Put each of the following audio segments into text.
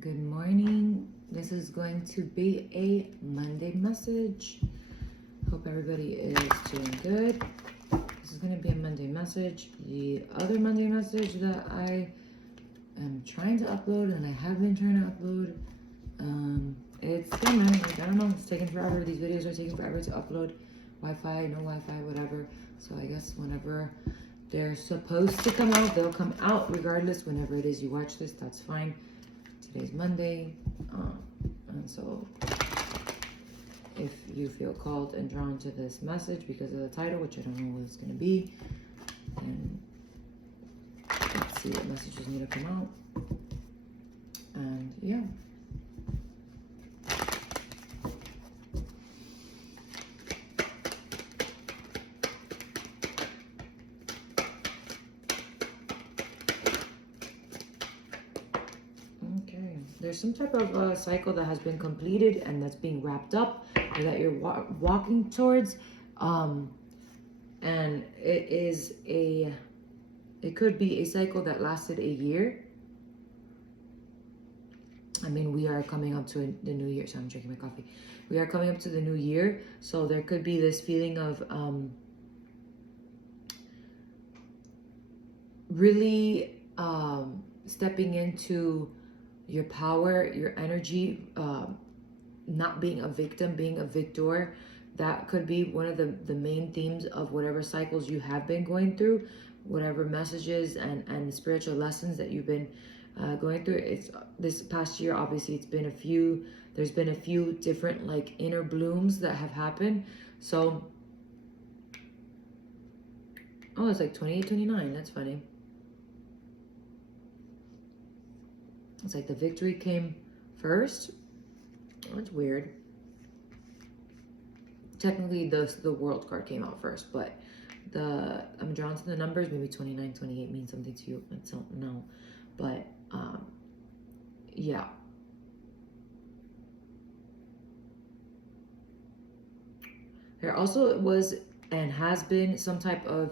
Good morning. This is going to be a Monday message. Hope everybody is doing good. This is going to be a Monday message. The other Monday message that I am trying to upload and I have been trying to upload, it's coming. I don't know. It's taking forever. These videos are taking forever to upload. Wi-Fi, no Wi-Fi, whatever. So I guess whenever they're supposed to come out, they'll come out regardless. Whenever it is you watch this, that's fine. Today's Monday, and so if you feel called and drawn to this message because of the title, which I don't know what it's going to be, then let's see what messages need to come out. And yeah. There's some type of cycle that has been completed and that's being wrapped up or that you're walking towards. And it could be a cycle that lasted a year. I mean, we are coming up to the new year. So I'm drinking my coffee. We are coming up to the new year. So there could be this feeling of really stepping into your power, your energy, not being a victim, being a victor. That could be one of the main themes of whatever cycles you have been going through, whatever messages and spiritual lessons that you've been going through. It's this past year, obviously, there's been a few different like inner blooms that have happened. So, oh, it's like 28, 29. That's funny. It's like the victory came first. Oh, that's weird. Technically, the world card came out first, but I'm drawn to the numbers. Maybe 29, 28 means something to you. I don't know. But, yeah. There also was and has been some type of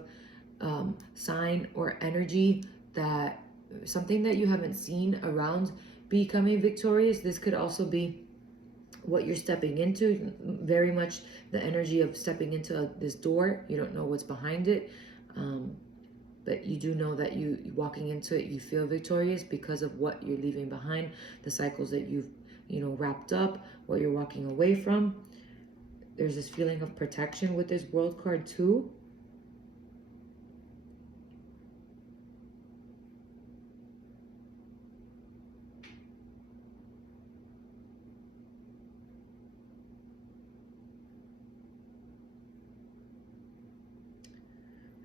sign or energy that something that you haven't seen around becoming victorious. This could also be what you're stepping into, very much the energy of stepping into this door. You don't know what's behind it, but you do know that you walking into it, you feel victorious because of what you're leaving behind, the cycles that you've wrapped up, what you're walking away from. There's this feeling of protection with this world card too.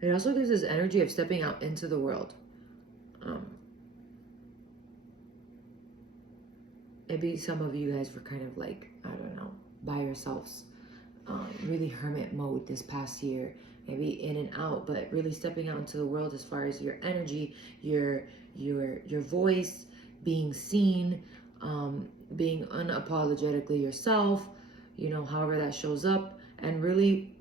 It also gives this energy of stepping out into the world. Maybe some of you guys were kind of like, I don't know, by yourselves, really hermit mode this past year, maybe in and out, but really stepping out into the world as far as your energy, your voice, being seen, being unapologetically yourself, however that shows up, and really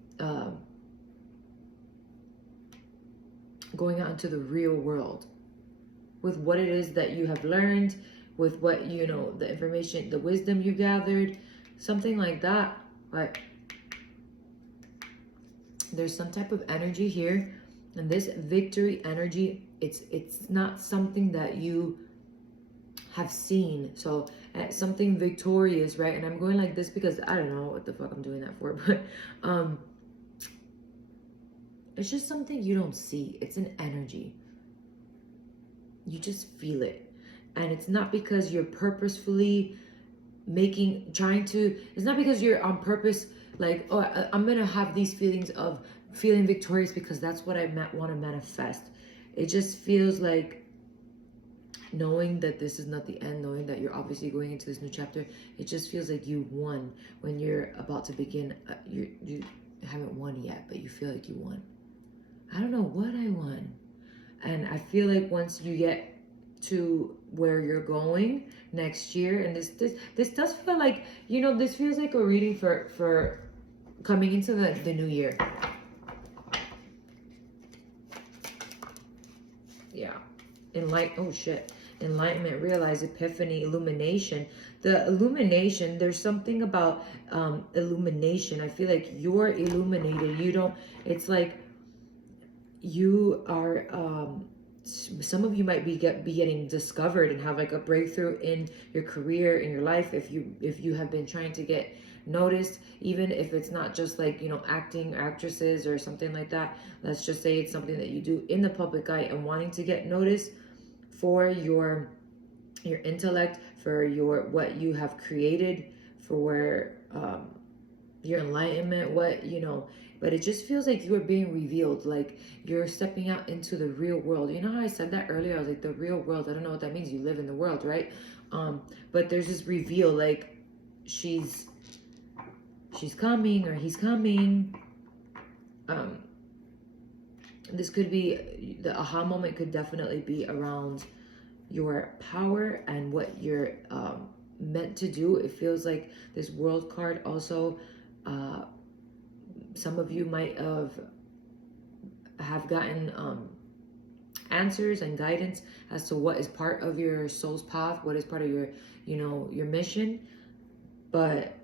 going out into the real world with what it is that you have learned, with what the information, the wisdom you gathered, something like that. But there's some type of energy here, and this victory energy, it's not something that you have seen. So something victorious, right? And I'm going like this because I don't know what the fuck I'm doing that for, but it's just something you don't see. It's an energy. You just feel it. And it's not because you're purposefully it's not because you're on purpose, like, oh, I'm going to have these feelings of feeling victorious because that's what I want to manifest. It just feels like knowing that this is not the end, knowing that you're obviously going into this new chapter. It just feels like you won when you're about to begin. You haven't won yet, but you feel like you won. I don't know what I won. And I feel like once you get to where you're going next year, and this does feel like, this feels like a reading for coming into the new year. Yeah. Oh shit. enlightenment, realize, epiphany, illumination. The illumination, there's something about illumination. I feel like you're illuminated. You don't, it's like you are, some of you might be getting discovered and have like a breakthrough in your career, in your life, if you have been trying to get noticed, even if it's not just like, you know, acting, actresses or something like that. Let's just say it's something that you do in the public eye and wanting to get noticed for your intellect, for your what you have created, for your enlightenment, what, you know. But it just feels like you are being revealed, like you're stepping out into the real world. You know how I said that earlier? I was like, the real world, I don't know what that means. You live in the world, right? But there's this reveal, like she's coming, or he's coming. This could be, the aha moment could definitely be around your power and what you're meant to do. It feels like this world card also, some of you might have gotten answers and guidance as to what is part of your soul's path, what is part of your, you know, your mission. But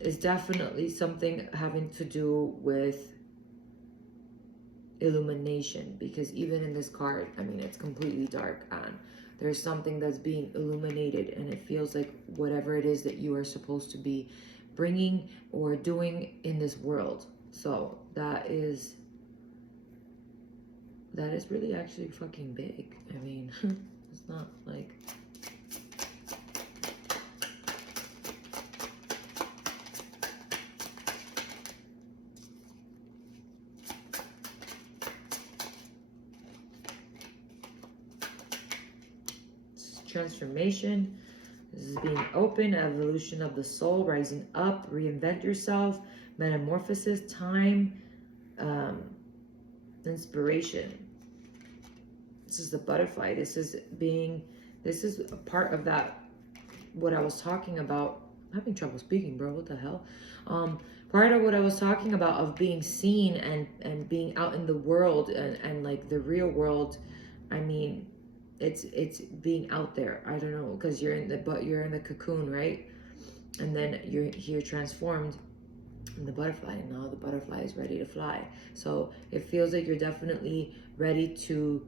it's definitely something having to do with illumination, because even in this card, I mean, it's completely dark and there's something that's being illuminated, and it feels like whatever it is that you are supposed to be bringing or doing in this world. So that is really actually fucking big. I mean, it's not like, transformation. This is being open, evolution of the soul, rising up, reinvent yourself, metamorphosis, time, inspiration. This is the butterfly. This is a part of that, what I was talking about. I'm having trouble speaking, bro. What the hell? Part of what I was talking about of being seen and being out in the world and like the real world. I mean, it's being out there. I don't know, because you're in the cocoon, right? And then you're transformed in the butterfly, and now the butterfly is ready to fly. So it feels like you're definitely ready to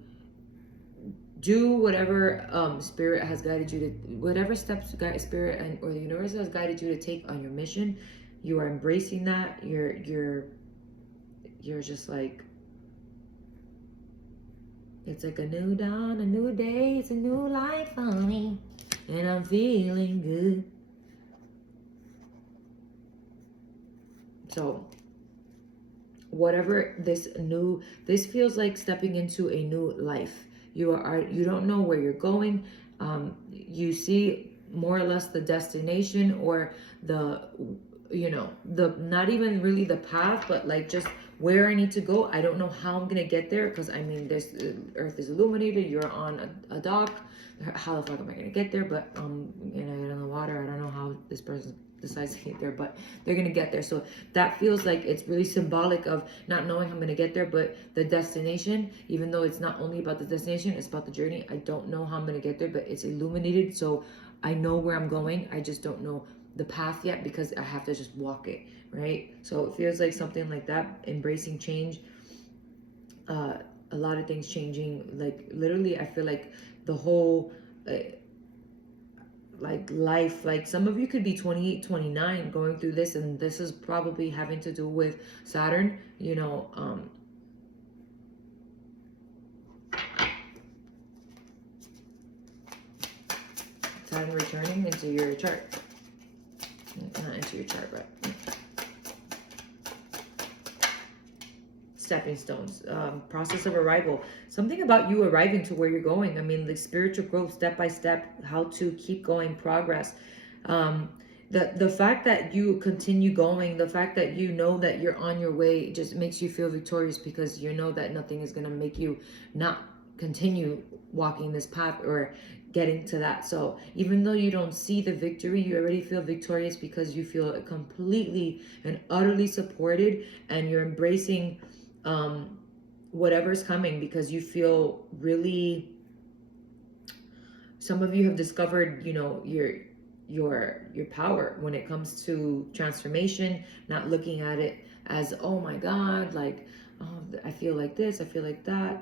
do whatever spirit has guided you to, whatever steps spirit and or the universe has guided you to take on your mission. You are embracing that. You're just like, it's like a new dawn, a new day, it's a new life for me, and I'm feeling good. So whatever this feels like stepping into a new life. You don't know where you're going. You see more or less the destination, or the, you know, the, not even really the path, but like just where I need to go. I don't know how I'm gonna get there, because I mean, this earth is illuminated, you're on a dock. How the fuck am I gonna get there? But you know, get on the water. I don't know how this person decides to get there, but they're gonna get there. So that feels like it's really symbolic of not knowing how I'm gonna get there, but the destination, even though it's not only about the destination, it's about the journey. I don't know how I'm gonna get there, but it's illuminated, so I know where I'm going. I just don't know the path yet, because I have to just walk it, right? So it feels like something like that, embracing change, a lot of things changing, like literally I feel like the whole like life, like some of you could be 28, 29 going through this, and this is probably having to do with Saturn, you know, Saturn returning into your chart. Not into your chart, but stepping stones, process of arrival, something about you arriving to where you're going. I mean, the spiritual growth, step by step, how to keep going, progress. The fact that you continue going, the fact that you know that you're on your way, just makes you feel victorious, because you know that nothing is going to make you not continue walking this path or getting to that. So even though you don't see the victory, you already feel victorious, because you feel completely and utterly supported, and you're embracing whatever's coming, because you feel really Some of you have discovered, you know, your power when it comes to transformation, not looking at it as, oh my God, like, oh, I feel like this, I feel like that.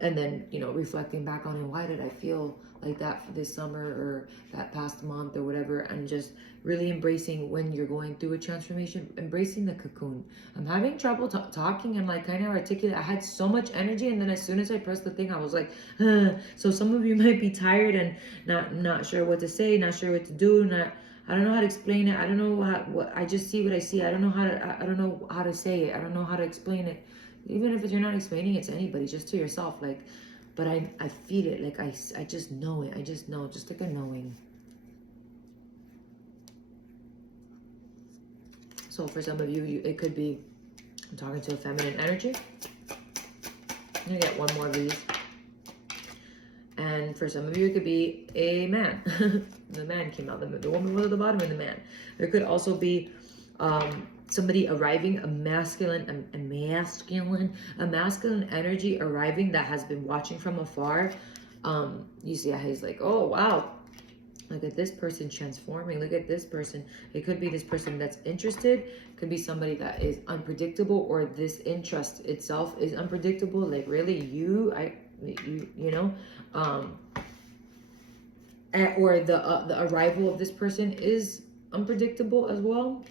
And then, you know, reflecting back on it, why did I feel like that for this summer or that past month or whatever, and just really embracing when you're going through a transformation, embracing the cocoon. I'm having trouble talking and like kind of articulate. I had so much energy, and then as soon as I pressed the thing, I was like, so some of you might be tired and not sure what to say, not sure what to do, I don't know how to explain it. I don't know what I just see what I see. I don't know how to I don't know how to say it. I don't know how to explain it. Even if you're not explaining it to anybody, just to yourself, like, but I feel it, like I just know it. I just know, just like a knowing. So for some of you, it could be, I'm talking to a feminine energy. I'm gonna get one more of these. And for some of you, it could be a man. The man came out, the woman was at the bottom, and the man. There could also be somebody arriving, a masculine energy arriving that has been watching from afar. You see how he's like, oh wow, look at this person transforming, look at this person. It could be this person that's interested, it could be somebody that is unpredictable, or this interest itself is unpredictable, like really you know, or the arrival of this person is unpredictable as well.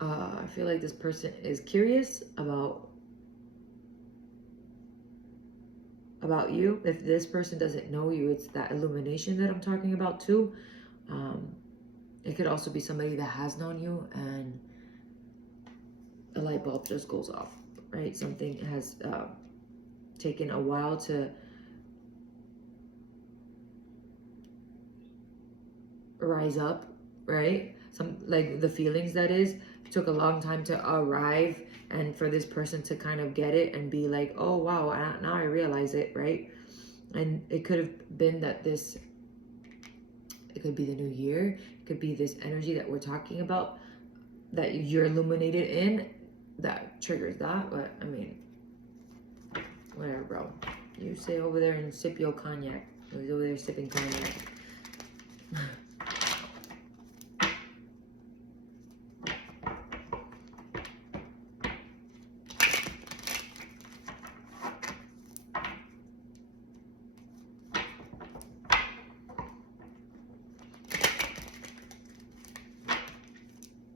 I feel like this person is curious about you. If this person doesn't know you, it's that illumination that I'm talking about too. It could also be somebody that has known you and a light bulb just goes off, right? Something has taken a while to rise up, right? Some, like the feelings that is, took a long time to arrive, and for this person to kind of get it and be like, oh wow, now I realize it, right? And it could have been that it could be the new year, it could be this energy that we're talking about that you're illuminated in that triggers that. But I mean, whatever, bro. You stay over there and sip your cognac. He's over there sipping cognac.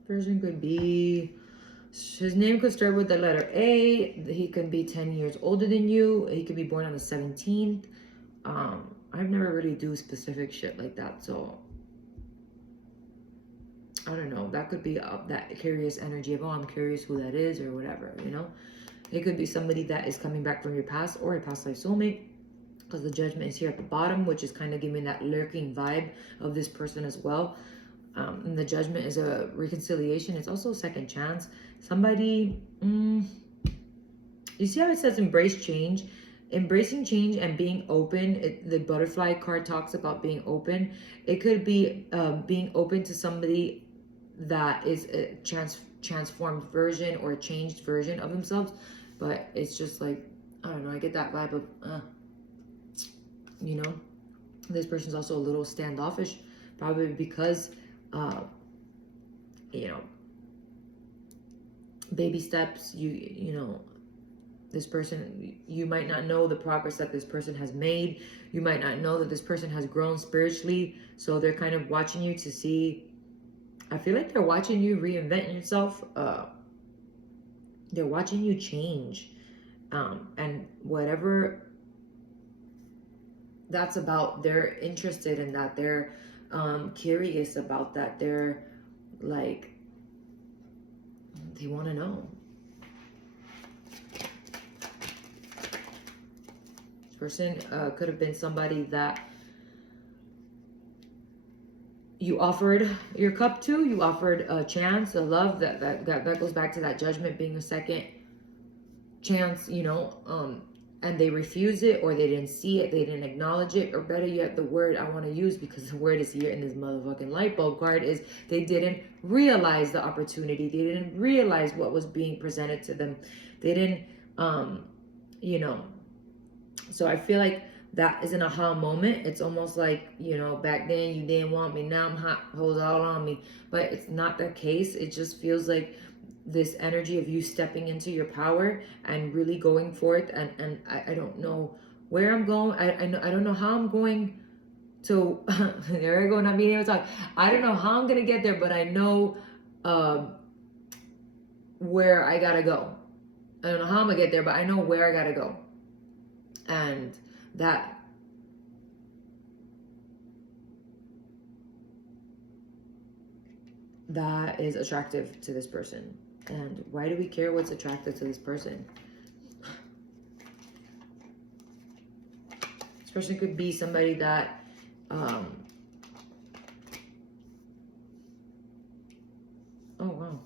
Person could be, his name could start with the letter A. He could be 10 years older than you. He could be born on the 17th. I've never really do specific shit like that, so I don't know. That could be that curious energy of, oh, I'm curious who that is or whatever, you know? It could be somebody that is coming back from your past or a past life soulmate, because the judgment is here at the bottom, which is kind of giving that lurking vibe of this person as well. And the judgment is a reconciliation. It's also a second chance. Somebody, you see how it says embrace change? Embracing change and being open. The butterfly card talks about being open. It could be being open to somebody that is a transformed version or a changed version of themselves. But it's just like, I don't know, I get that vibe of, you know, this person's also a little standoffish, probably because you know, baby steps, you know, this person, you might not know the progress that this person has made. You might not know that this person has grown spiritually. So they're kind of watching you to see, I feel like they're watching you reinvent yourself. They're watching you change. And whatever that's about, they're interested in that. They're curious about that. They're like, they want to know. This person could have been somebody that you offered your cup to, you offered a chance, a love. That goes back to that judgment being a second chance, you know, and they refused it, or they didn't see it, they didn't acknowledge it, or better yet, the word I want to use, because the word is here in this motherfucking light bulb card, is they didn't realize the opportunity. They didn't realize what was being presented to them. They didn't, you know, So I feel like that is an aha moment. It's almost like, you know, back then you didn't want me, now I'm hot, hoes all on me. But it's not the case. It just feels like this energy of you stepping into your power and really going for it. And I don't know where I'm going. I don't know how I'm going to, there I go, not being able to talk. I don't know how I'm going to get there, but I know where I got to go. I don't know how I'm going to get there, but I know where I got to go. And that is attractive to this person. And why do we care what's attractive to this person? This person could be somebody that oh wow,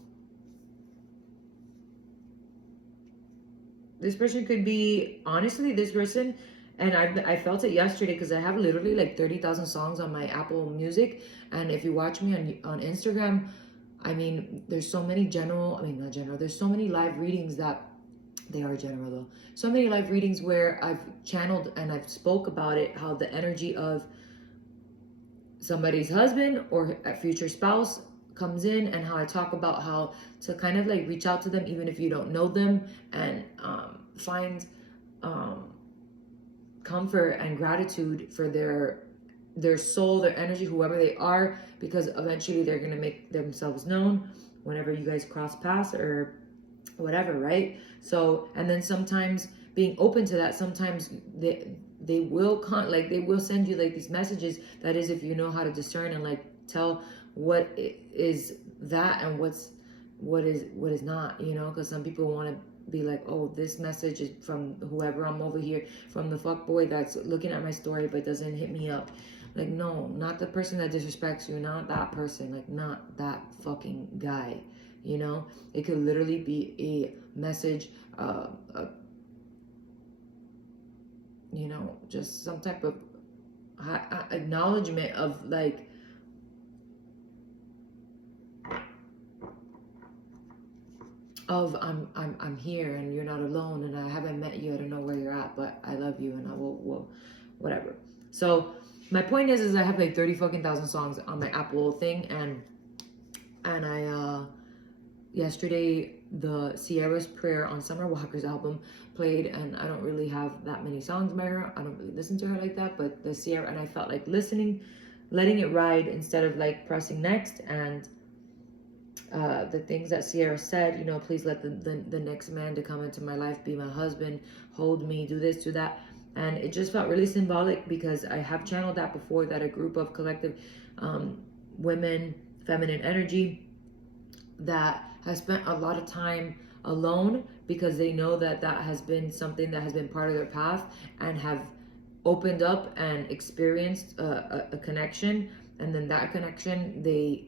this person could be, honestly, this person, and I felt it yesterday because I have literally like 30,000 songs on my Apple Music. And if you watch me on Instagram, I mean, there's so many not general, there's so many live readings that, they are general though. So many live readings where I've channeled and I've spoke about it, how the energy of somebody's husband or a future spouse comes in, and how I talk about how to kind of like reach out to them even if you don't know them, and find comfort and gratitude for their soul, their energy, whoever they are, because eventually they're going to make themselves known whenever you guys cross paths or whatever, right? So, and then sometimes being open to that, sometimes they will they will send you like these messages, that is, if you know how to discern and like tell what is that and what is not, you know, because some people want to be like, oh, this message is from whoever, I'm over here from the fuck boy that's looking at my story but doesn't hit me up. Like, no, not the person that disrespects you, not that person, like not that fucking guy, you know. It could literally be a message, you know, just some type of acknowledgement of like, of I'm here and you're not alone and I haven't met you, I don't know where you're at, but I love you and I will whatever. So my point is I have like 30 fucking thousand songs on my Apple thing, and I yesterday the Sierra's Prayer on Summer Walker's album played, and I don't really have that many songs by her. I don't really listen to her like that, but the Sierra, and I felt like letting it ride instead of like pressing next. And the things that Sierra said, you know, please let the next man to come into my life be my husband, hold me, do this, do that. And it just felt really symbolic because I have channeled that before, that a group of collective women, feminine energy, that has spent a lot of time alone because they know that that has been something that has been part of their path, and have opened up and experienced a connection. And then that connection, they,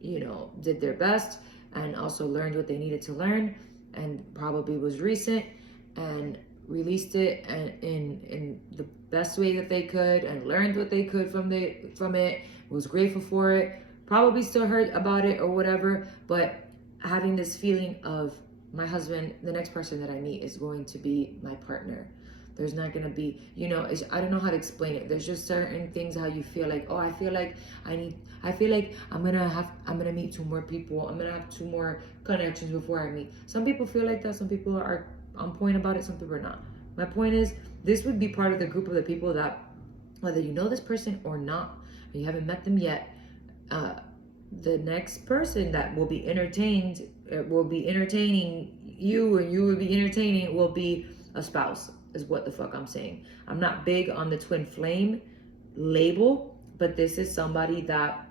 you know, did their best and also learned what they needed to learn, and probably was recent, and released it and in the best way that they could, and learned what they could from it, was grateful for it, probably still hurt about it or whatever, but having this feeling of my husband, the next person that I meet is going to be my partner. There's not going to be, you know, I don't know how to explain it. There's just certain things how you feel like, oh, I feel like I'm going to meet two more people. I'm going to have two more connections before I meet. Some people feel like that. Some people are on point about it. Some people are not. My point is, this would be part of the group of the people that, whether you know this person or not, or you haven't met them yet, the next person that will be entertaining you, and you will be entertaining, will be a spouse, is what the fuck I'm saying. I'm not big on the twin flame label, but this is somebody that,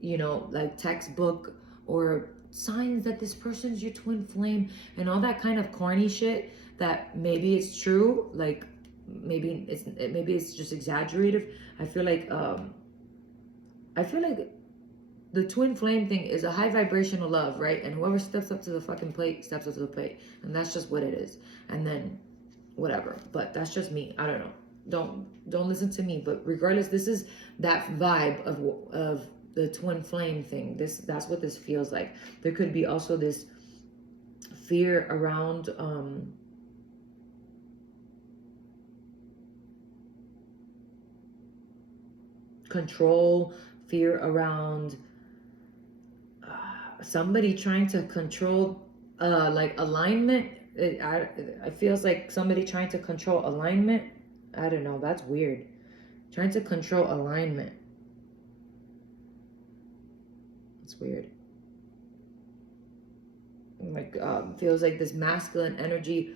you know, like textbook or signs that this person's your twin flame and all that kind of corny shit that maybe it's true, like maybe it's just exaggerated. I feel like the twin flame thing is a high vibrational love, right? And whoever steps up to the fucking plate steps up to the plate, and that's just what it is. And then whatever, but that's just me. I don't know. Don't listen to me. But regardless, this is that vibe of the twin flame thing. That's what this feels like. There could be also this fear around control, fear around somebody trying to control like alignment. I feels like somebody trying to control alignment. I don't know, that's weird. Trying to control alignment. It's weird. Like feels like this masculine energy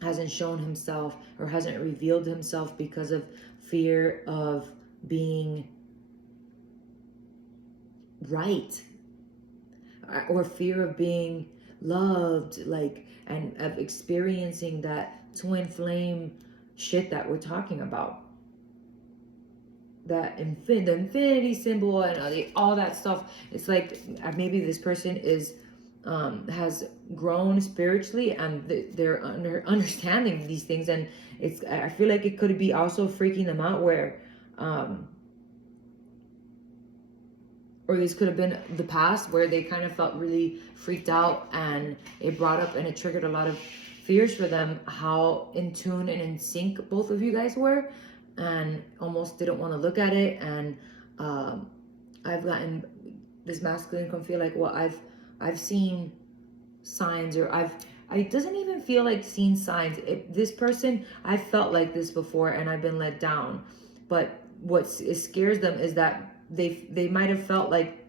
hasn't shown himself or hasn't revealed himself because of fear of being right, or fear of being loved, like, and of experiencing that twin flame shit that we're talking about. That the infinity symbol and all that stuff. It's like maybe this person is has grown spiritually, and they're understanding these things, and I feel like it could be also freaking them out, where or this could have been the past where they kind of felt really freaked out, and it brought up and it triggered a lot of fears for them, how in tune and in sync both of you guys were, and almost didn't want to look at it. And I've gotten, this masculine can feel like, well, I've seen signs, or it doesn't even feel like seeing signs. This person, I felt like this before and I've been let down. But what scares them is that they might have felt like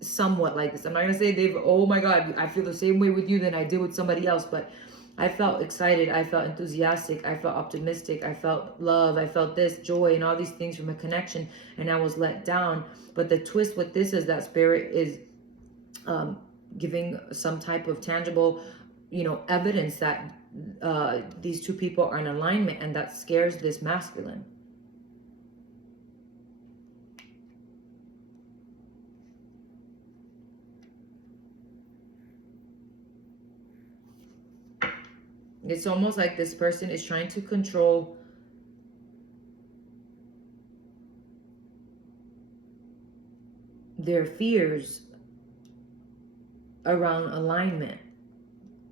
somewhat like this. I'm not gonna say oh my God, I feel the same way with you than I did with somebody else, but I felt excited, I felt enthusiastic, I felt optimistic, I felt love, I felt this joy and all these things from a connection, and I was let down. But the twist with this is that spirit is giving some type of tangible, evidence that these two people are in alignment, and that scares this masculine. It's almost like this person is trying to control their fears around alignment,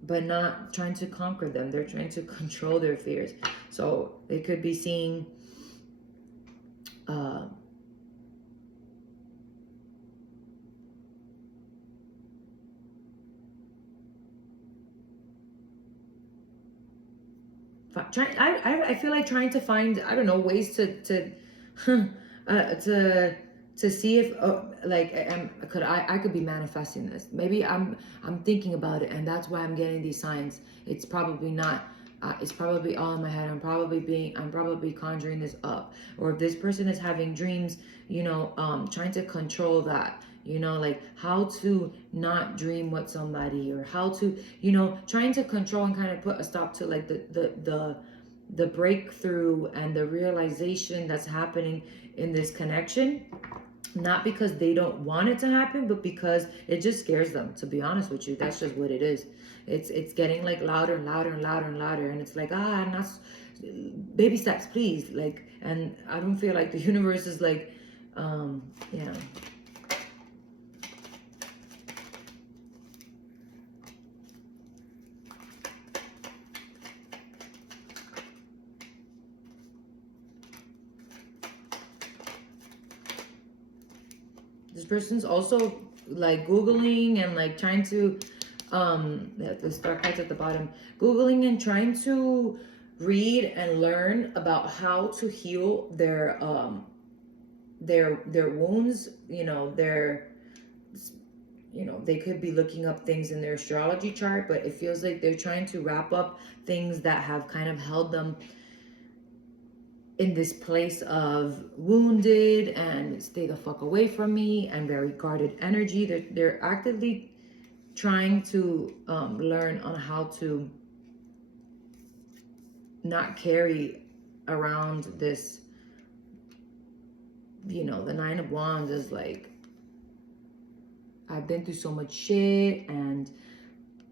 but not trying to conquer them. They're trying to control their fears. So they could be seeing I feel like trying to find, I don't know, ways to see if like I could be manifesting this. Maybe I'm thinking about it, and that's why I'm getting these signs. It's probably not. It's probably all in my head. I'm probably conjuring this up. Or if this person is having dreams, trying to control that. Like how to not dream with somebody, or how to, trying to control and kind of put a stop to like the breakthrough and the realization that's happening in this connection. Not because they don't want it to happen, but because it just scares them, to be honest with you. That's just what it is. It's getting like louder and louder and louder and louder, and it's like, I'm not, baby steps please, like. And I don't feel like the universe is like yeah. This person's also like Googling and like trying to, the star cards at the bottom, Googling and trying to read and learn about how to heal their wounds, they could be looking up things in their astrology chart, but it feels like they're trying to wrap up things that have kind of held them in this place of wounded and stay the fuck away from me and very guarded energy. They're actively trying to learn on how to not carry around this, the Nine of Wands is like, I've been through so much shit, and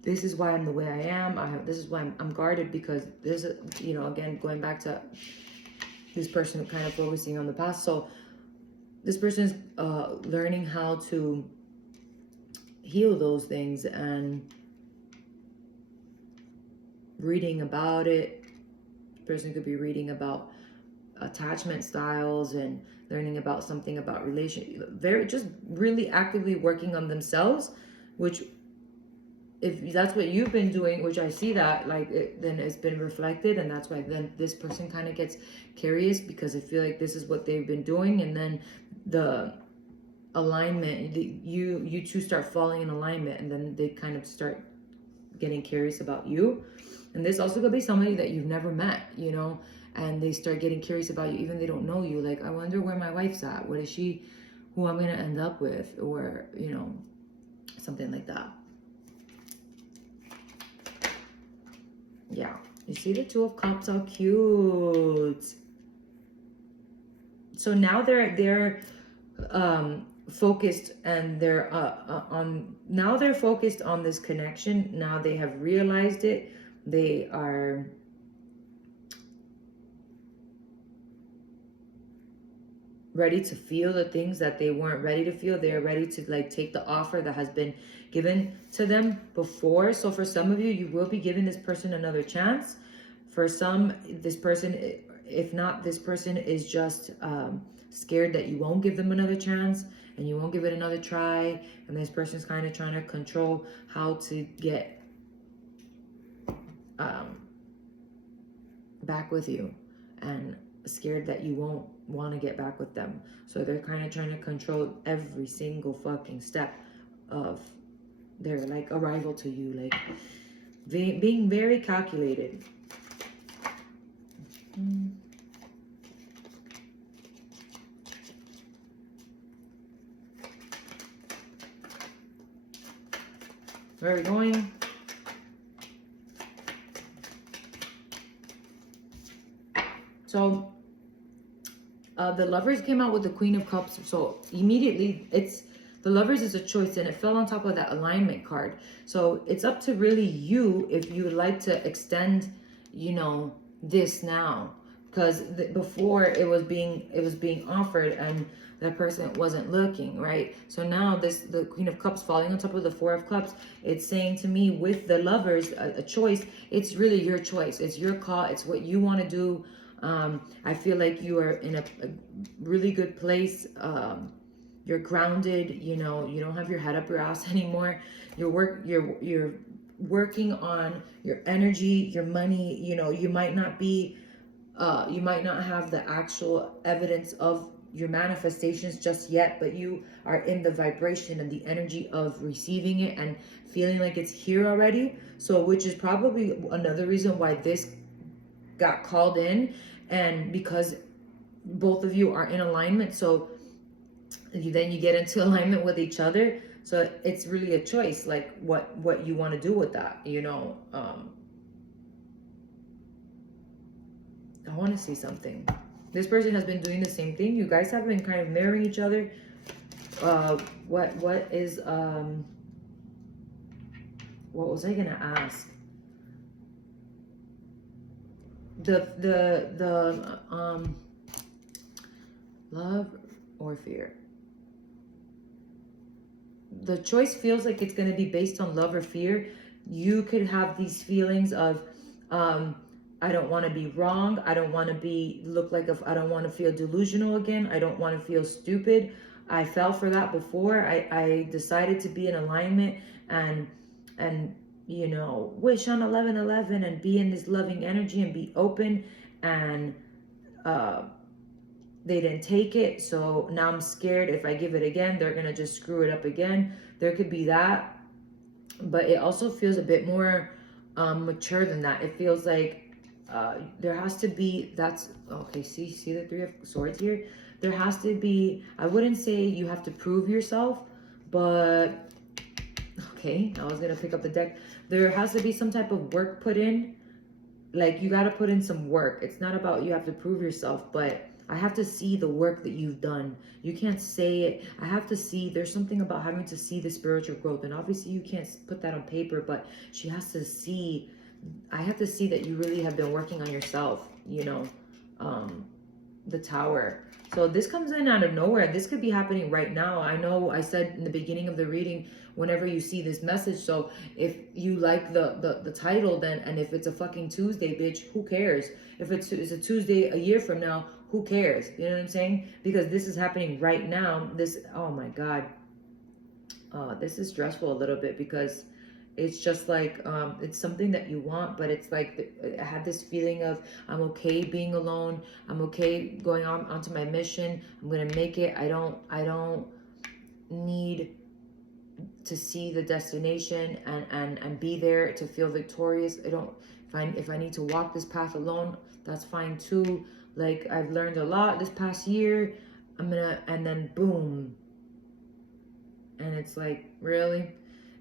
this is why I'm the way I am. This is why I'm guarded, because this is, again, going back to this person kind of focusing on the past. So this person is learning how to heal those things and reading about it. This person could be reading about attachment styles and learning about something about just really actively working on themselves, which if that's what you've been doing, which I see that, like, then it's been reflected, and that's why then this person kind of gets curious, because I feel like this is what they've been doing, and then the alignment, you two start falling in alignment, and then they kind of start getting curious about you. And this also could be somebody that you've never met, you know, and they start getting curious about you, even they don't know you. Like, I wonder where my wife's at. What is she, who I'm gonna end up with, or, you know, something like that. Yeah, you see the Two of Cups, how cute. So now they're focused, and they're they're focused on this connection. Now they have realized it. They are ready to feel the things that they weren't ready to feel. They are ready to, like, take the offer that has been given to them before. So for some of you, you will be giving this person another chance. For some, this person, if not, this person is just scared that you won't give them another chance and you won't give it another try. And this person's kind of trying to control how to get back with you, and scared that you won't want to get back with them. So they're kind of trying to control every single fucking step of their, like, arrival to you, like being very calculated. Where are we going? So the Lovers came out with the Queen of Cups. So immediately, the Lovers is a choice, and it fell on top of that alignment card. So it's up to really you if you would like to extend, you know, this now, because before it was being offered and that person wasn't looking, right? So now the Queen of Cups falling on top of the Four of Cups, it's saying to me, with the Lovers, a choice. It's really your choice. It's your call. It's what you want to do. I feel like you are in a really good place. You're grounded, you know, you don't have your head up your ass anymore. You're working on your energy, your money. You know, you might not have the actual evidence of your manifestations just yet, but you are in the vibration and the energy of receiving it and feeling like it's here already. So, which is probably another reason why this got called in, and because both of you are in alignment, so then you get into alignment with each other. So it's really a choice, like what you want to do with that, you know. I want to see something. This person has been doing the same thing. You guys have been kind of mirroring each other. What was I gonna ask? The love or fear. The choice feels like it's going to be based on love or fear. You could have these feelings of I don't want to be wrong. I don't want to look like I don't want to feel delusional again. I don't want to feel stupid. I fell for that before. I decided to be in alignment and you know, wish on 11/11 and be in this loving energy and be open, and they didn't take it. So now I'm scared if I give it again, they're going to just screw it up again. There could be that. But it also feels a bit more mature than that. It feels like there has to be, okay, see the Three of Swords here? There has to be, I wouldn't say you have to prove yourself, but, okay, I was going to pick up the deck. There has to be some type of work put in. Like, you got to put in some work. It's not about you have to prove yourself, but I have to see the work that you've done. You can't say it. I have to see. There's something about having to see the spiritual growth. And obviously you can't put that on paper, but she has to see. I have to see that you really have been working on yourself, you know, the Tower. So this comes in out of nowhere. This could be happening right now. I know I said in the beginning of the reading, whenever you see this message. So if you like the title, then, and if it's a fucking Tuesday, bitch, who cares? If it's a Tuesday a year from now, who cares? You know what I'm saying? Because this is happening right now. This, oh my God. This is stressful a little bit because it's just like, it's something that you want, but it's like, I had this feeling of, I'm okay being alone. I'm okay going onto my mission. I'm going to make it. I don't need to see the destination and be there to feel victorious. I don't, if I need to walk this path alone, that's fine too. Like, I've learned a lot this past year. And then boom. And it's like, really?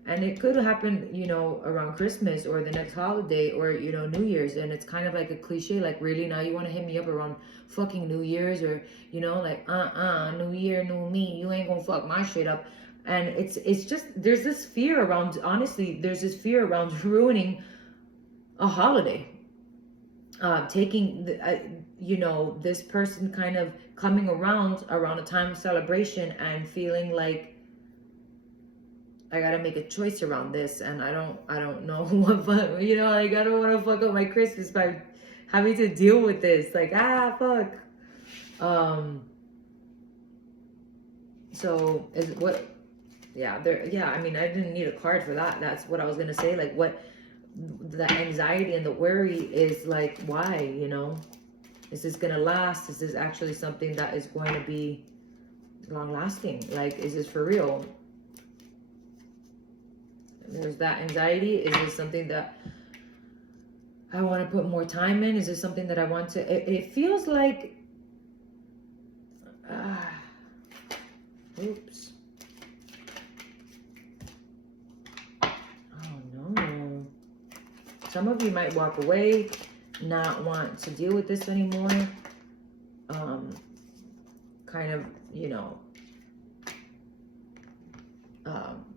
And it could happen, you know, around Christmas or the next holiday or, you know, New Year's. And it's kind of like a cliche, like, really, now you want to hit me up around fucking New Year's, or, you know, like, New Year, new me, you ain't gonna fuck my shit up. And it's just, there's this fear around, honestly, there's this fear around ruining a holiday. Taking, you know, this person kind of coming around a time of celebration and feeling like, I gotta make a choice around this, and I don't know what, you know, like, I don't want to fuck up my Christmas by having to deal with this, like, fuck. So is what, yeah, I mean, I didn't need a card for that. That's what I was gonna say. Like, what the anxiety and the worry is, like, why, you know, is this gonna last? Is this actually something that is going to be long lasting? Like, is this for real? There's that anxiety. Is this something that I want to put more time in? Is this something that I want to, it feels like, oops. Oh no. Some of you might walk away, not want to deal with this anymore. Kind of, you know,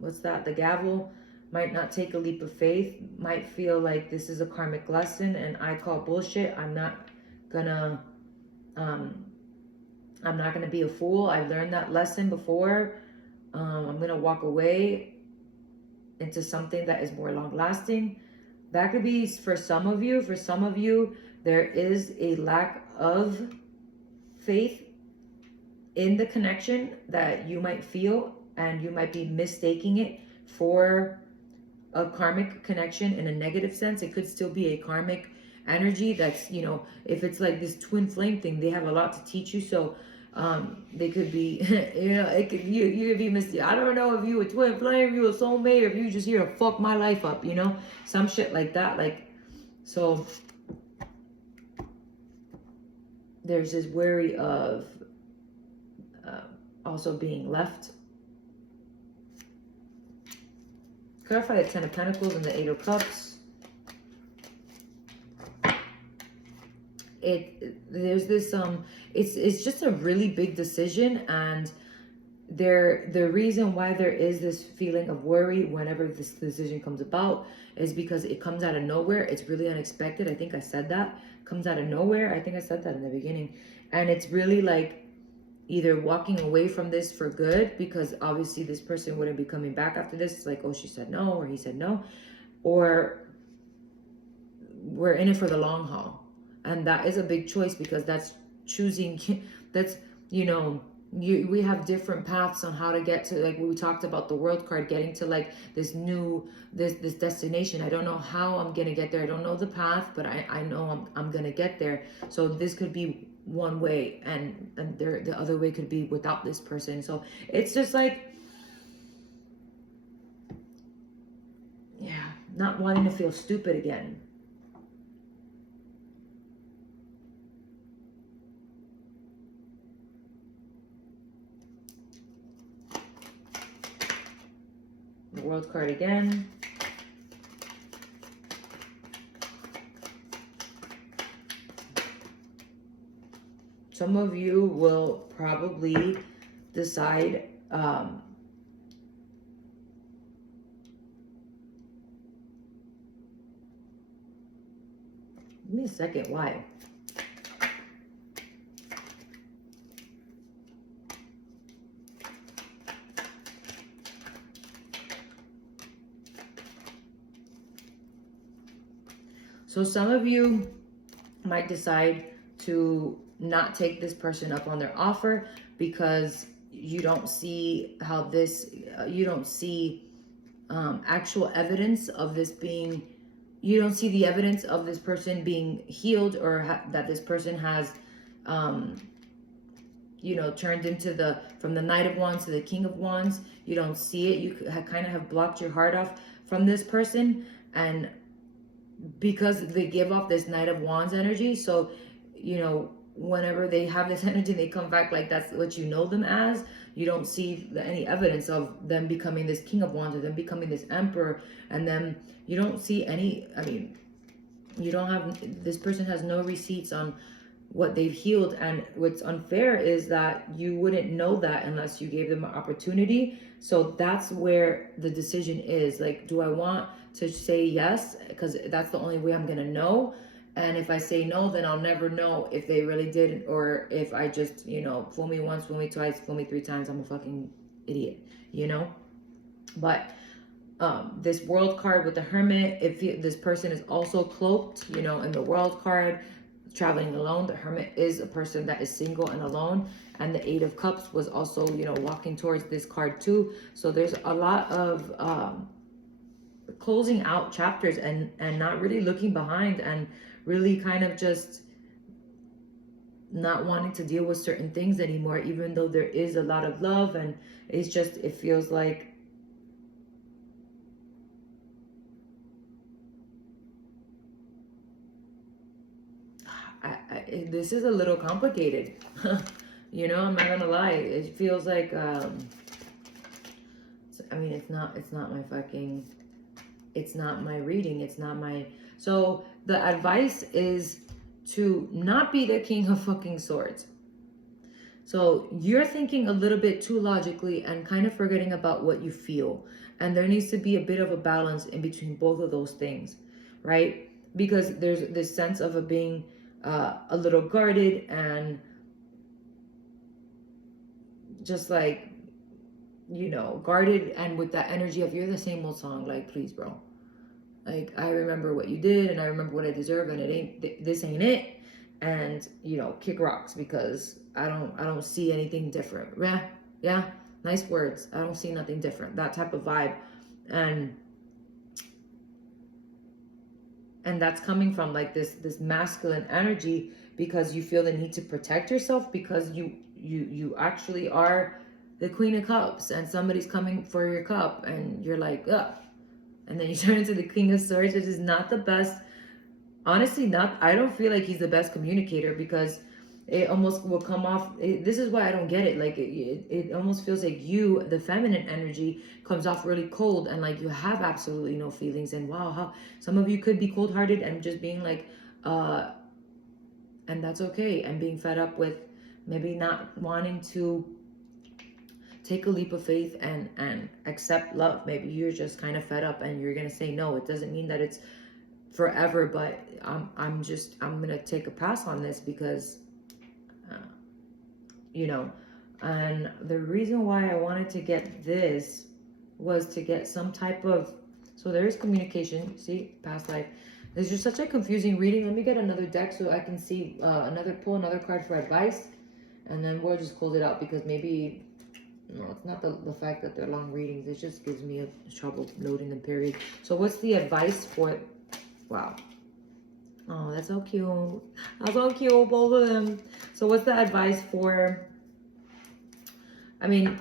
what's that? The gavel. Might not take a leap of faith, might feel like this is a karmic lesson and I call bullshit. I'm not gonna be a fool. I've learned that lesson before. I'm gonna walk away into something that is more long lasting. That could be for some of you. For some of you, there is a lack of faith in the connection that you might feel, and you might be mistaking it for a karmic connection in a negative sense. It could still be a karmic energy that's, you know, if it's like this twin flame thing, they have a lot to teach you. So they could be, you know, it could, you could be I don't know if you a twin flame, you a soulmate, or if you just here to fuck my life up, you know, some shit like that. Like, so there's this worry of also being left. Clarify the 10 of Pentacles and the 8 of Cups. There's this, it's just a really big decision, and the reason why there is this feeling of worry whenever this decision comes about is because it comes out of nowhere. It's really unexpected. I think I said that. Comes out of nowhere. I think I said that in the beginning. And it's really like either walking away from this for good, because obviously this person wouldn't be coming back after this. It's like, oh, she said no, or he said no, or we're in it for the long haul. And that is a big choice, because that's choosing, that's, you know, we have different paths on how to get to, like we talked about the World card, getting to like this new, this destination. I don't know how I'm gonna get there. I don't know the path, but I know I'm gonna get there. So this could be one way, and the other way could be without this person. So it's just like, yeah, not wanting to feel stupid again. The World card again. Some of you will probably decide give me a second, why? So some of you might decide to not take this person up on their offer because you don't see how this, you don't see actual evidence of this being, you don't see the evidence of this person being healed, or that this person has, you know, turned into from the Knight of Wands to the King of Wands. You don't see it. You kind of have blocked your heart off from this person. And because they give off this Knight of Wands energy, so, you know, whenever they have this energy, they come back like that's what you know them as. You don't see any evidence of them becoming this King of Wands or them becoming this Emperor. And then you don't see any, I mean, you don't have, this person has no receipts on what they've healed. And what's unfair is that you wouldn't know that unless you gave them an opportunity. So that's where the decision is. Like, do I want to say yes? Because that's the only way I'm going to know. And if I say no, then I'll never know if they really did, or if I just, you know, fool me once, fool me twice, fool me 3 times, I'm a fucking idiot, you know? But this World card with the Hermit, if this person is also cloaked, you know, in the World card, traveling alone, the Hermit is a person that is single and alone. And the 8 of Cups was also, you know, walking towards this card too. So there's a lot of closing out chapters and not really looking behind, and really kind of just not wanting to deal with certain things anymore, even though there is a lot of love. And it's just, it feels like this is a little complicated. You know, I'm not gonna lie. It feels like I mean, it's not my fucking, it's not my reading, it's not my, so the advice is to not be the King of fucking Swords. So you're thinking a little bit too logically and kind of forgetting about what you feel. And there needs to be a bit of a balance in between both of those things, right? Because there's this sense of being a little guarded and just like, you know, guarded, and with that energy of you're the same old song, like, please, bro. Like, I remember what you did, and I remember what I deserve, and this ain't it. And, you know, kick rocks, because I don't see anything different. Yeah, nice words. I don't see nothing different. That type of vibe. And that's coming from like this masculine energy, because you feel the need to protect yourself, because you actually are the Queen of Cups, and somebody's coming for your cup, and you're like, ugh. And then you turn into the King of Swords, which is not the best. Honestly, I don't feel like he's the best communicator, because it almost will come off. This is why I don't get it. Like, it almost feels like you, the feminine energy, comes off really cold, and like you have absolutely no feelings. And wow, how some of you could be cold-hearted and just being like, and that's okay. And being fed up with maybe not wanting to take a leap of faith and accept love. Maybe you're just kind of fed up and you're gonna say no. It doesn't mean that it's forever, but I'm gonna take a pass on this, because you know. And the reason why I wanted to get this was to get some type of, so there is communication. See, past life. This is such a confusing reading. Let me get another deck so I can see pull another card for advice, and then we'll just close it out, because maybe, no, it's not the fact that they're long readings. It just gives me a trouble loading them, period. So what's the advice for, wow. Oh, that's so cute. That's so cute, both of them. So what's the advice for, I mean,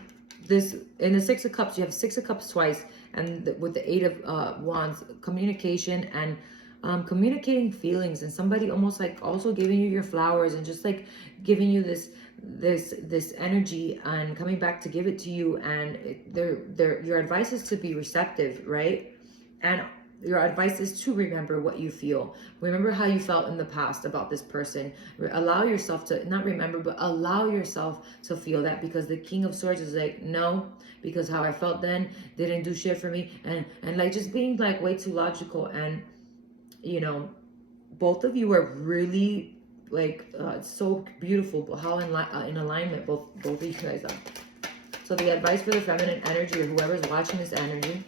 this, in the 6 of Cups, you have 6 of Cups twice, and with the 8 of Wands, communication and communicating feelings, and somebody almost like also giving you your flowers, and just like giving you this energy, and coming back to give it to you. And your advice is to be receptive, right? And your advice is to remember what you feel. Remember how you felt in the past about this person. Allow yourself to, not remember, but allow yourself to feel that, because the King of Swords is like, no, because how I felt then didn't do shit for me. And like just being like way too logical. And, you know, both of you are really like, it's so beautiful, but how in alignment both of you guys are. So the advice for the feminine energy, or whoever's watching this energy,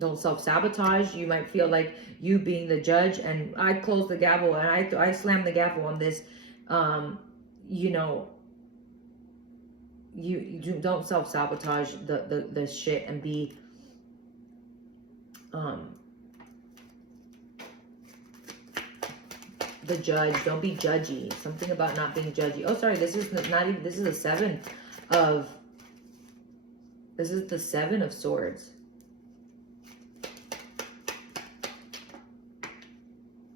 Don't self-sabotage. You might feel like you being the judge, and I close the gavel and I slam the gavel on this. You know, you don't self-sabotage the shit and be the judge. Don't be judgy. Something about not being judgy. Oh, sorry, this is not even, this is a seven of, this is the Seven of Swords.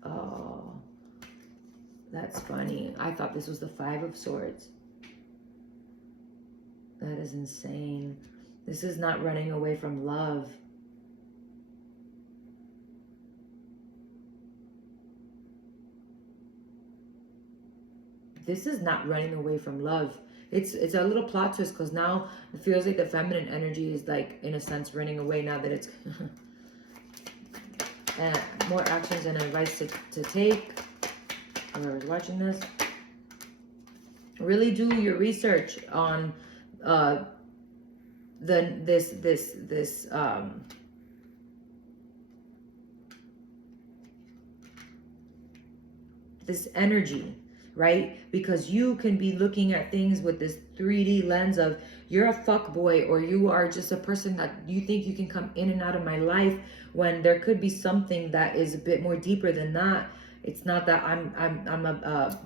Oh, that's funny. I thought this was the Five of Swords. That is insane. This is not running away from love. This is not running away from love. It's a little plot twist, because now it feels like the feminine energy is like, in a sense, running away now that it's more actions and advice to take. Whoever's watching this, really do your research on this energy, right? Because you can be looking at things with this 3D lens of, you're a fuck boy, or you are just a person that you think you can come in and out of my life, when there could be something that is a bit more deeper than that. It's not that I'm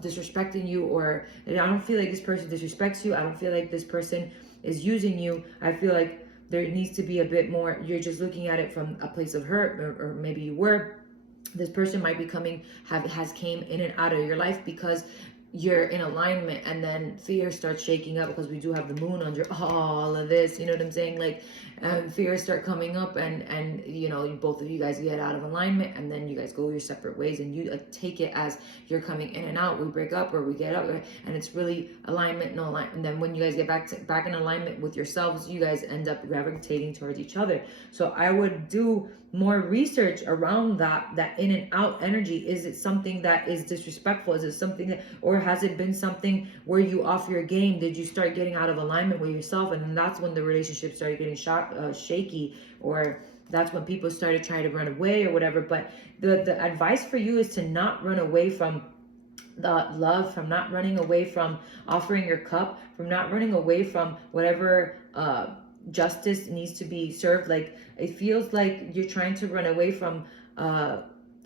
disrespecting you, or I don't feel like this person disrespects you. I don't feel like this person is using you. I feel like there needs to be a bit more. You're just looking at it from a place of hurt, or maybe you were. This person might be coming, has came in and out of your life because you're in alignment, and then fear starts shaking up, because we do have the moon under all of this, you know what I'm saying? Like, fears start coming up, and you know, both of you guys get out of alignment, and then you guys go your separate ways, and you take it as you're coming in and out. We break up, or we get up, and it's really alignment, no alignment. And then when you guys get back in alignment with yourselves, you guys end up gravitating towards each other. So I would do more research around that in and out energy. Is it something that is disrespectful? Is it something that, or has it been something where you off your game? Did you start getting out of alignment with yourself, and then that's when the relationship started getting shaky, or that's when people started trying to run away or whatever? But the advice for you is to not run away from the love, from not running away from offering your cup, from not running away from whatever justice needs to be served. Like, it feels like you're trying to run away from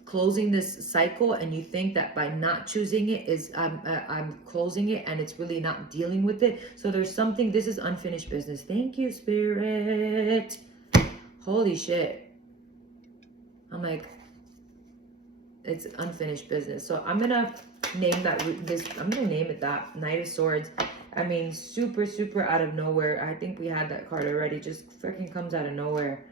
closing this cycle, and you think that by not choosing it is I'm closing it, and it's really not dealing with it. So there's something, this is unfinished business. Thank you, Spirit. Holy shit. I'm like, it's unfinished business. So I'm gonna name that I'm gonna name it that, Knight of Swords. I mean, super out of nowhere. I think we had that card already. Just freaking comes out of nowhere.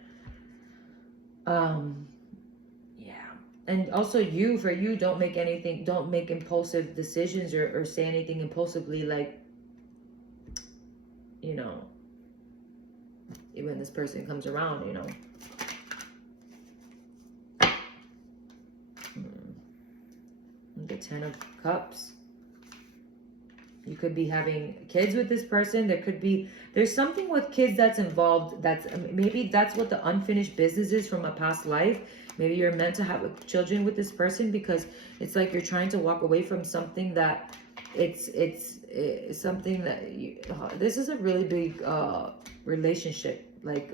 Yeah. And also, for you, don't make impulsive decisions, or say anything impulsively, like, you know, when this person comes around, you know. The Ten of Cups. You could be having kids with this person. There's something with kids that's involved. Maybe that's what the unfinished business is from a past life. Maybe you're meant to have children with this person, because it's like you're trying to walk away from something that it's something that this is a really big relationship, like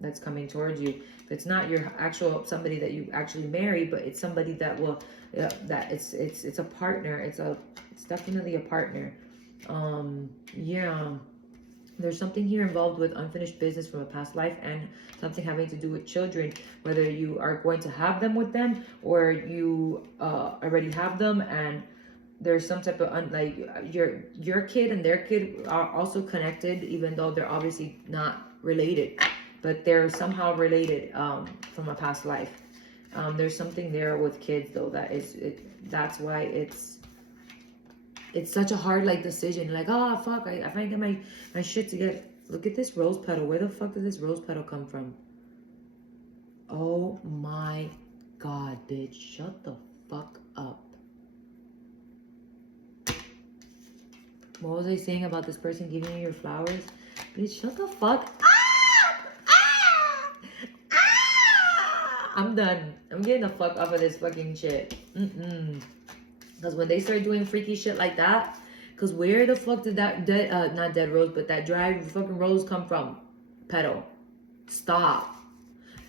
that's coming towards you. It's not your actual somebody that you actually marry, but it's somebody that will that it's a partner. It's definitely a partner. Yeah, there's something here involved with unfinished business from a past life, and something having to do with children, whether you are going to have them with them, or you already have them, and there's some type of like your kid and their kid are also connected, even though they're obviously not related, but they're somehow related from a past life. There's something there with kids, though, that's why it's such a hard decision. Like, oh fuck, I finally get my shit together. Look at this rose petal. Where the fuck did this rose petal come from? Oh my god, bitch, shut the fuck up. What was I saying about this person giving you your flowers? Bitch, shut the fuck up. I'm done. I'm getting the fuck off of this fucking shit. Because when they start doing freaky shit like that, because where the fuck did that not dead rose, but that dry fucking rose come from? Petal. Stop.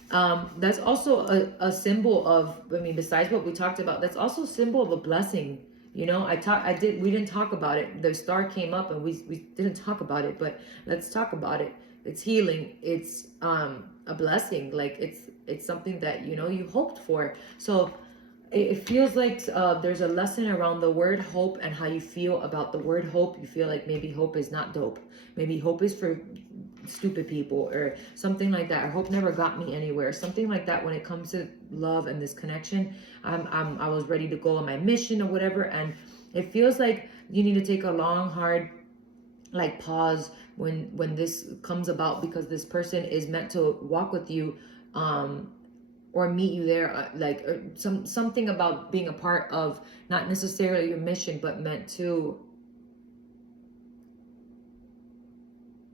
That's also a symbol of, I mean, besides what we talked about, that's also a symbol of a blessing. You know, we didn't talk about it. The star came up and we didn't talk about it, but let's talk about it. It's healing. It's a blessing. Like it's something that, you know, you hoped for. So it feels like there's a lesson around the word hope and how you feel about the word hope. You feel like maybe hope is not dope. Maybe hope is for stupid people or something like that. Or hope never got me anywhere. Something like that when it comes to love and this connection. I was ready to go on my mission or whatever. And it feels like you need to take a long, hard like pause when this comes about, because this person is meant to walk with you or meet you there, something about being a part of not necessarily your mission, but meant to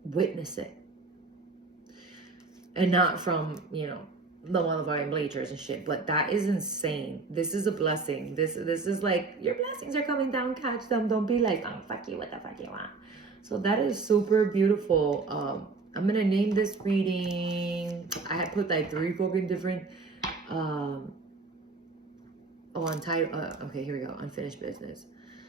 witness it, and not from, you know, the motherfucking bleachers and shit. But that is insane. This is a blessing. This is like, your blessings are coming down, catch them. Don't be like, oh fuck you, what the fuck you want. So that is super beautiful. I'm gonna name this reading, I had put like 3 fucking different okay, here we go, unfinished business.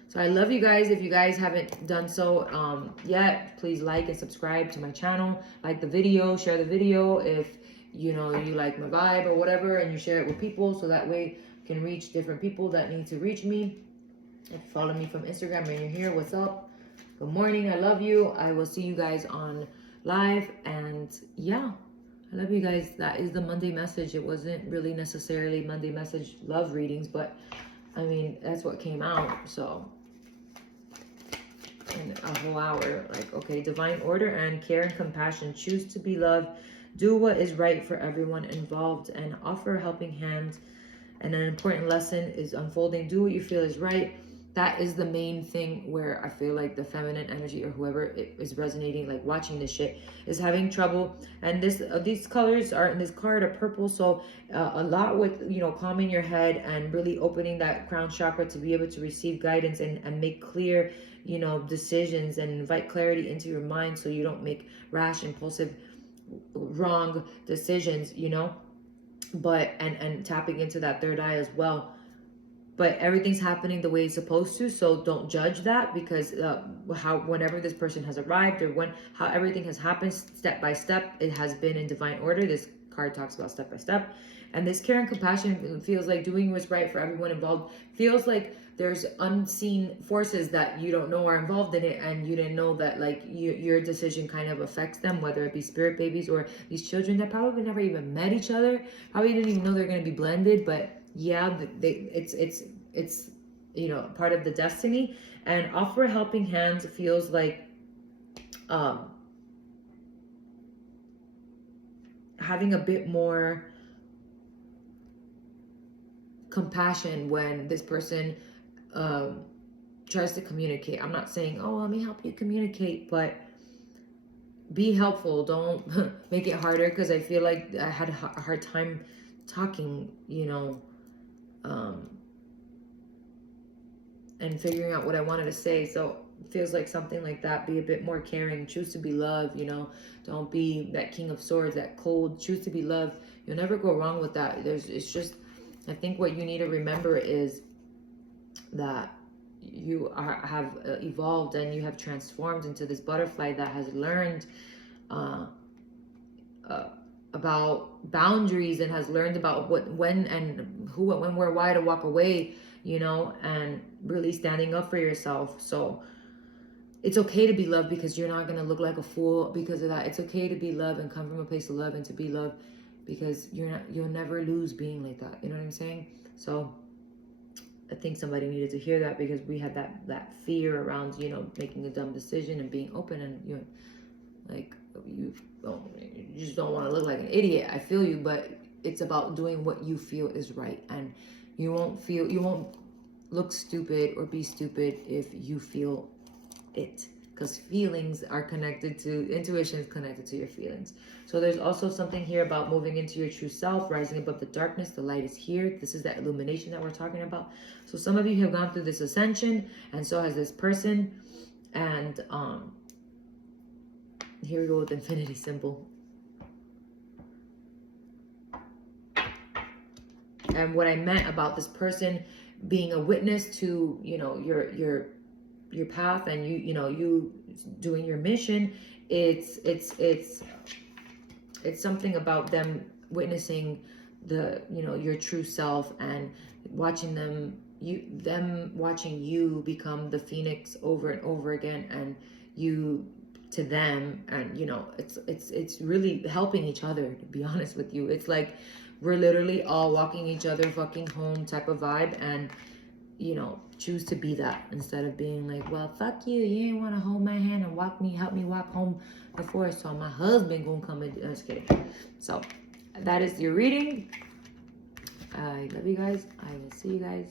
So I love you guys. If you guys haven't done so yet, please like and subscribe to my channel. Like the video, share the video if you know you like my vibe or whatever, and you share it with people so that way you can reach different people that need to reach me. If you follow me from Instagram and you're here, what's up? Good morning. I love you. I will see you guys on live. And yeah, I love you guys. That is the Monday message. It wasn't really necessarily Monday message love readings, but I mean, that's what came out. So in a whole hour, like, okay, divine order and care and compassion. Choose to be loved. Do what is right for everyone involved and offer a helping hand. And an important lesson is unfolding. Do what you feel is right. That is the main thing where I feel like the feminine energy or whoever is resonating, like watching this shit, is having trouble. And these colors are in this card are purple. So a lot with, you know, calming your head and really opening that crown chakra to be able to receive guidance and make clear, you know, decisions and invite clarity into your mind so you don't make rash, impulsive, wrong decisions, you know. But and tapping into that third eye as well. But everything's happening the way it's supposed to, so don't judge that, because whenever this person has arrived or how everything has happened step by step, it has been in divine order. This card talks about step by step, and this care and compassion feels like doing what's right for everyone involved. Feels like there's unseen forces that you don't know are involved in it, and you didn't know that, like, your decision kind of affects them, whether it be spirit babies or these children that probably never even met each other, probably didn't even know they're going to be blended, but yeah, it's you know, part of the destiny. And offer a helping hand feels like having a bit more compassion when this person tries to communicate. I'm not saying, oh, let me help you communicate, but be helpful. Don't make it harder, because I feel like I had a hard time talking, you know, and figuring out what I wanted to say. So it feels like something like that. Be a bit more caring. Choose to be loved, you know. Don't be that King of Swords, that cold. Choose to be loved. You'll never go wrong with that. It's just, I think what you need to remember is that you have evolved and you have transformed into this butterfly that has learned about boundaries and has learned about when, where, why to walk away, you know, and really standing up for yourself. So it's okay to be loved, because you're not going to look like a fool because of that. It's okay to be loved and come from a place of love and to be loved, because you'll never lose being like that. You know what I'm saying? So I think somebody needed to hear that, because we had that fear around, you know, making a dumb decision and being open, and you know, like, you just don't want to look like an idiot. I feel you, but it's about doing what you feel is right, and you won't look stupid or be stupid if you feel it, because feelings are connected to, intuition is connected to your feelings. So there's also something here about moving into your true self, rising above the darkness. The light is here. This is that illumination that we're talking about. So some of you have gone through this ascension, and so has this person. And here we go with infinity symbol. And what I meant about this person being a witness to, you know, your path, and you doing your mission, it's something about them witnessing the, you know, your true self, and watching them watching you become the phoenix over and over again, and you to them. And you know, it's really helping each other, to be honest with you. It's like we're literally all walking each other fucking home type of vibe. And you know, choose to be that instead of being like, well, fuck you, you ain't want to hold my hand and help me walk home before, so my husband gonna come and I'm just kidding. So that is your reading. I love you guys. I will see you guys